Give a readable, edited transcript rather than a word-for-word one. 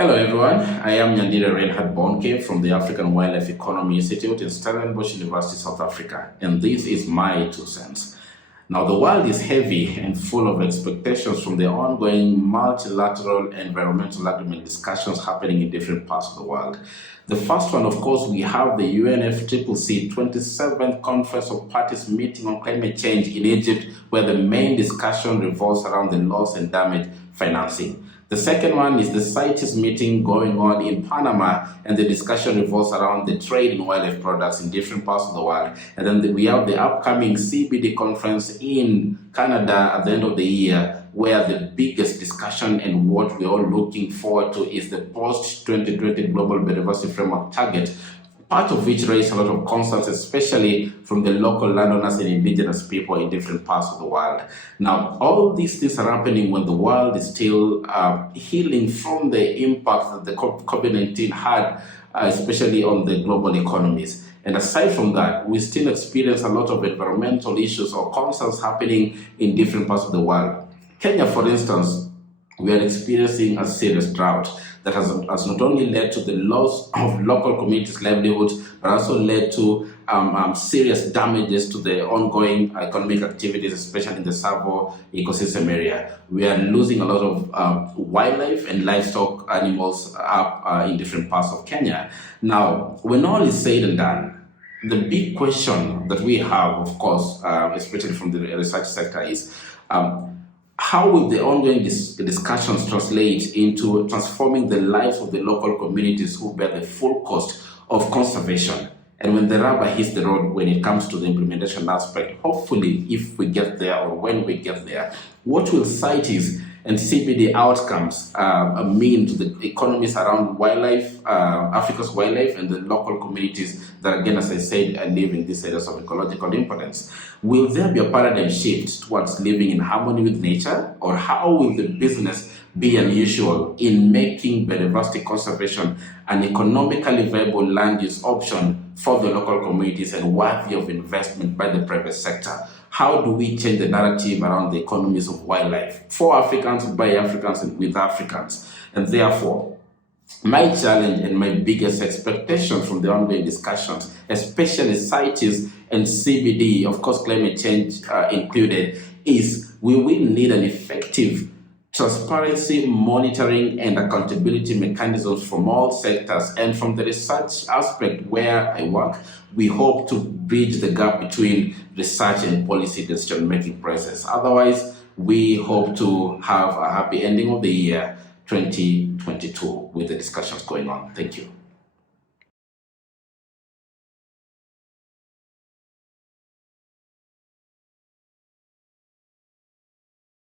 Hello everyone, I am Nyandire Reinhard Bonke from the African Wildlife Economy Institute in Stellenbosch University, South Africa, and this is my 2 cents. Now, the world is heavy and full of expectations from the ongoing multilateral environmental agreement discussions happening in different parts of the world. The first one, of course, we have the UNFCCC 27th Conference of Parties meeting on climate change in Egypt, where the main discussion revolves around the loss and damage financing. The second one is the CITES meeting going on in Panama, and the discussion revolves around the trade in wildlife products in different parts of the world. And then we have the upcoming CBD conference in Canada at the end of the year, where the biggest discussion and what we're all looking forward to is the post-2020 Global Biodiversity Framework target, part of which raised a lot of concerns, especially from the local landowners and indigenous people in different parts of the world. Now, all these things are happening when the world is still healing from the impact that the COVID-19 had, especially on the global economies. And aside from that, we still experience a lot of environmental issues or concerns happening in different parts of the world. Kenya, for instance, we are experiencing a serious drought that has not only led to the loss of local communities' livelihoods, but also led to serious damages to the ongoing economic activities, especially in the Savo ecosystem area. We are losing a lot of wildlife and livestock animals up in different parts of Kenya. Now, when all is said and done, the big question that we have, of course, especially from the research sector, is how will the ongoing discussions translate into transforming the lives of the local communities who bear the full cost of conservation? And when the rubber hits the road when it comes to the implementation aspect, hopefully, if we get there or when we get there, what will CITES and CBD outcomes mean to the economies around wildlife, Africa's wildlife, and the local communities that, again, as I said, live in these areas of ecological importance? Will there be a paradigm shift towards living in harmony with nature, or how will the business be unusual in making biodiversity conservation an economically viable land use option for the local communities and worthy of investment by the private sector? How do we change the narrative around the economies of wildlife for Africans, by Africans, and with Africans? And therefore, my challenge and my biggest expectation from the ongoing discussions, especially CITES and CBD, of course climate change included, is we will need an effective transparency, monitoring, and accountability mechanisms from all sectors. And from the research aspect where I work, we hope to bridge the gap between research and policy decision-making process. Otherwise, we hope to have a happy ending of the year 2022 with the discussions going on. Thank you.